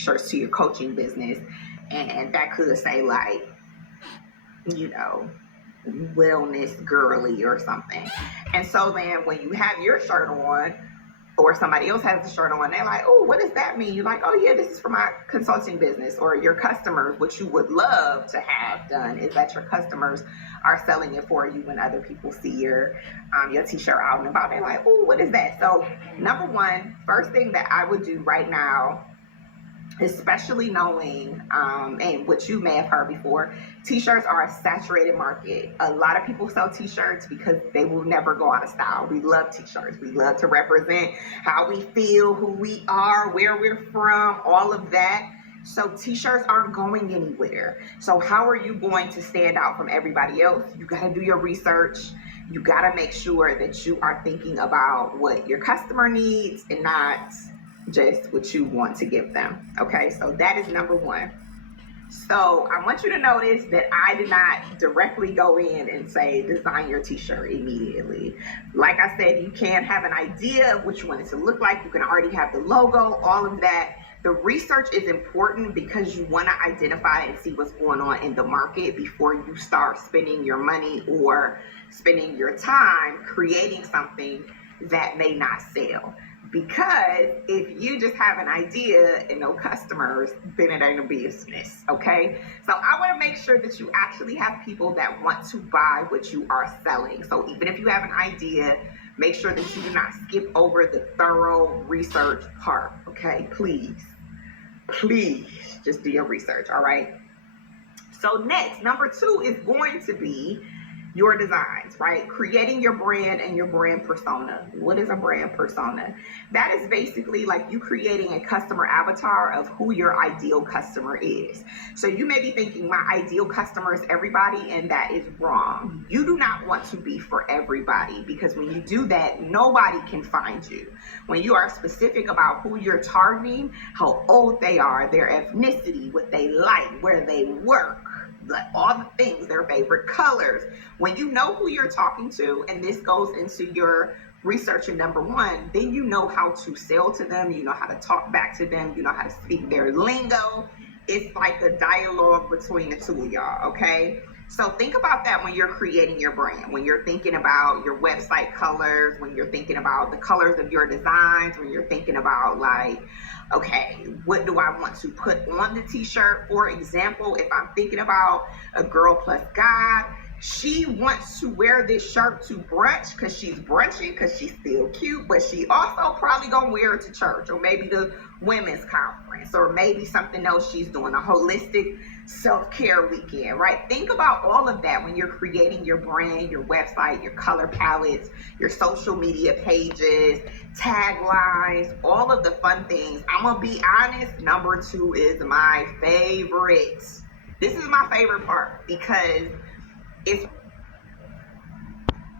shirts to your coaching business, and that could say like, you know, wellness girly or something. And so then when you have your shirt on, or somebody else has the shirt on, they're like, oh, what does that mean? You're like, oh yeah, this is for my consulting business. Or your customers, what you would love to have done is that your customers are selling it for you when other people see your t-shirt out and about. They're like, oh, what is that? So number one, first thing that I would do right now, especially knowing, and what you may have heard before, t-shirts are a saturated market. A lot of people sell t-shirts because they will never go out of style. We love t-shirts. We love to represent how we feel, who we are, where we're from, all of that. So t-shirts aren't going anywhere. So how are you going to stand out from everybody else? You got to do your research. You got to make sure that you are thinking about what your customer needs and not just what you want to give them. Okay, so that is number one. So I want you to notice that I did not directly go in and say design your t-shirt immediately. Like I said, you can have an idea of what you want it to look like. You can already have the logo, all of that. The research is important because you want to identify and see what's going on in the market before you start spending your money or spending your time creating something that may not sell. Because if you just have an idea and no customers, then it ain't a business, okay? So I want to make sure that you actually have people that want to buy what you are selling. So even if you have an idea, make sure that you do not skip over the thorough research part, okay? Please just do your research, all right? So next, number two is going to be your designs, right? Creating your brand and your brand persona. What is a brand persona? That is basically like you creating a customer avatar of who your ideal customer is. So you may be thinking my ideal customer is everybody, and that is wrong. You do not want to be for everybody, because when you do that, nobody can find you. When you are specific about who you're targeting, how old they are, their ethnicity, what they like, where they work, all the things, their favorite colors. When you know who you're talking to, and this goes into your research in number one, then you know how to sell to them, you know how to talk back to them, you know how to speak their lingo. It's like a dialogue between the two of y'all, okay? So think about that when you're creating your brand, when you're thinking about your website colors, when you're thinking about the colors of your designs, when you're thinking about like, okay, what do I want to put on the t-shirt? For example, if I'm thinking about a girl plus guy, she wants to wear this shirt to brunch because she's brunching, because she's still cute, but she also probably gonna wear it to church, or maybe the women's conference, or maybe something else she's doing, a holistic self-care weekend, right? Think about all of that when you're creating your brand, your website, your color palettes, your social media pages, taglines, all of the fun things. I'm gonna be honest, number two is my favorite. This is my favorite part because it's